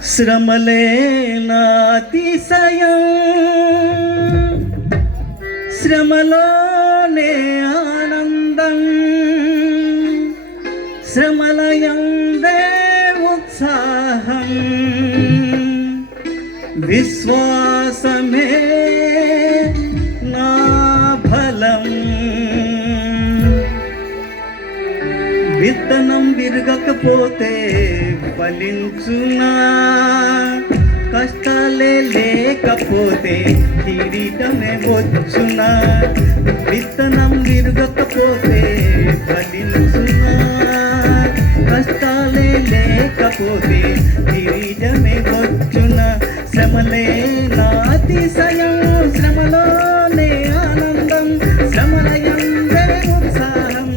శ్రమలే నాతిశయం, శ్రమలోనే ఆనందం, శ్రమలయందే ఉత్సాహం, విశ్వాసమే నా బలం. విత్తనం విరగకపోతే ఫలించునా, కష్టాలే లేకపోతే కిరీటమే వచ్చునా. విత్తనం విరగకపోతే ఫలించునా, కష్టాలే లేకపోతే కిరీటమే వచ్చునా. శ్రమలే నాతిశయం, శ్రమలోనే ఆనందం, శ్రమలయందే ఉత్సాహం,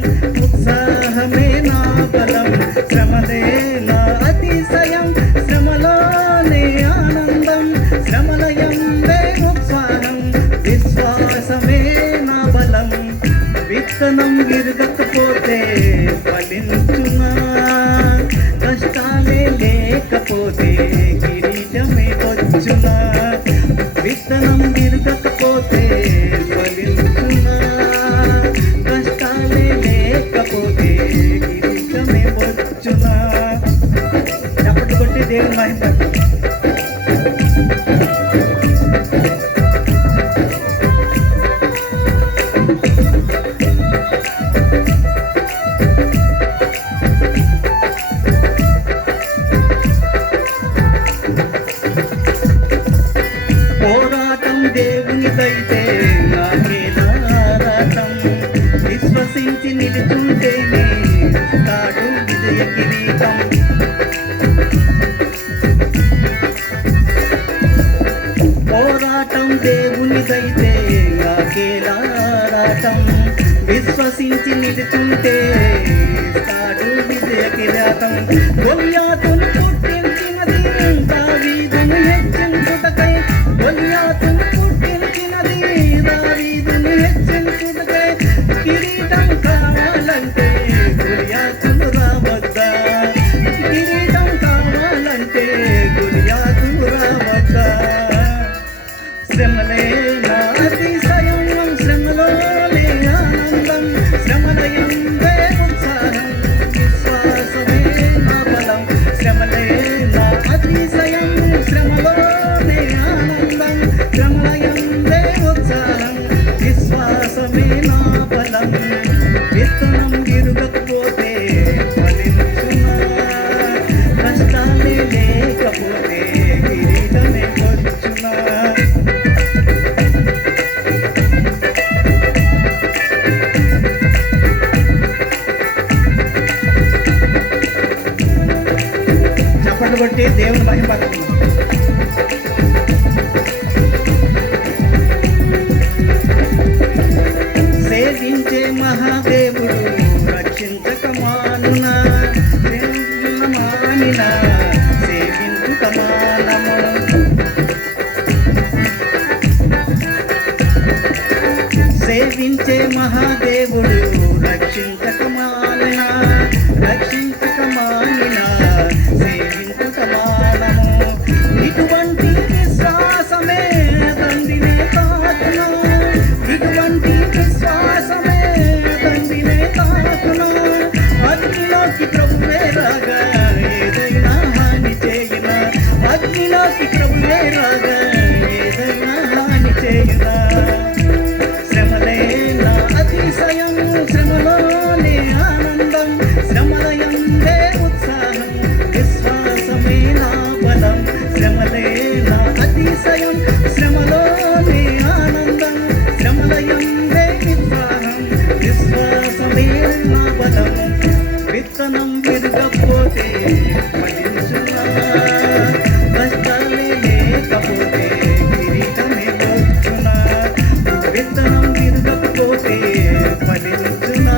ఉత్సాహమే నా బలం. శ్రమలే నా అతిశయం, శ్రమలోనే ఆనందం, శ్రమలయందే ఉత్సాహం, విశ్వాసమే నా బలం. విత్తనం విరగకపోతే ఫలించునా, కష్టాలే లేకపోతే కిరీటమే వచ్చునా. విత్తనం విరగకపోతే ఫలించునా, కష్టాలే లేకపోతే కిరీటమే వచ్చునా. చప్పట్లు కొట్టి దేవుని మహిమ. పోరాటం దేవునిదైతే నాకేనా రాటం, విశ్వసించి నిలుచుంటేనే తాడు విజయ కిరీటం. పోరాటం దేవునిదైతే నాకేలా రాటం, విశ్వసించి నిలుచుంటే తాడు విజయ కిరీటం. గొల్యాతును పుట్టించినది దావీదును హెచ్చించుటకై, గొల్యాతును పుట్టించినది దావీదును హెచ్చించుటకై. కిరీటం కావాలంటే గొల్యాతును రావద్దా, కిరీటం కావాలంటే గొల్యాతును రావద్దా. శ్రమలే నా అతిశయం, శ్రమలోనే ఆనందం, శ్రమలయందే ఉత్సాహం, విశ్వాసమే నా బలం. శ్రమలే నా అతిశయం, శ్రమలోనే ఆనందం, శ్రమలయందే ఉత్సాహం, విశ్వాసమే నా బలం. విత్తనం విరగకపోతే ఫలించునా, కష్టాలే లేకపోతే కిరీటమే వచ్చునా. చప్పట్లు కొట్టి దేవుని మహిమపరుచుకుందాం. సేవించే మహాదేవుడు రక్షించక మానునా, మానినా సేవించుక మానము. సేవించే మహాదేవుడు రక్షించక మానినా, రక్షించక మానినా సేవించుక మానము. ఇటువంటి విశ్వాసమే తండ్రినే తాకును, ఇటువంటి విశ్వాసమే తండ్రినే తాకును. అగ్నిలోకి ప్రభువే రాగా ఏదైనా హాని చేయునా, అగ్నిలోకి ప్రభువే రాగా ఏదైనా హాని చేయునా. శ్రమలే నా అతిశయం, శ్రమలోనే ఆనందం, శ్రమలయందే ఉత్సాహం, విశ్వాసమే నా బలం. శ్రమలే నా అతిశయం, శ్రమలోనే ఆనందం, శ్రమలయందే ఉత్సాహం, విశ్వాసమే నా బలం. విత్తనం విరగకపోతే ఫలించునా, కష్టాలే లేకపోతే కిరీటమే వచ్చునా. విత్తనం విరగకపోతే ఫలించునా,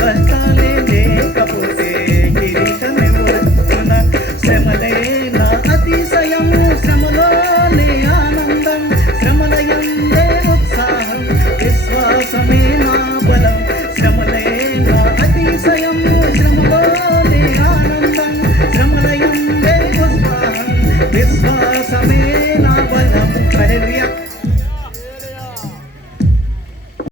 కష్టాలే లేకపోతే కిరీటమే వచ్చునా. శ్రమలే నా అతిశయం, శ్రమలోనే ఆనందం, శ్రమలయందే ఉత్సాహం, విశ్వాసమే నా బలం. శ్రమలే నా అతిశయం, శ్రమలోనే ఆనందం, శ్రమ స్వాగతం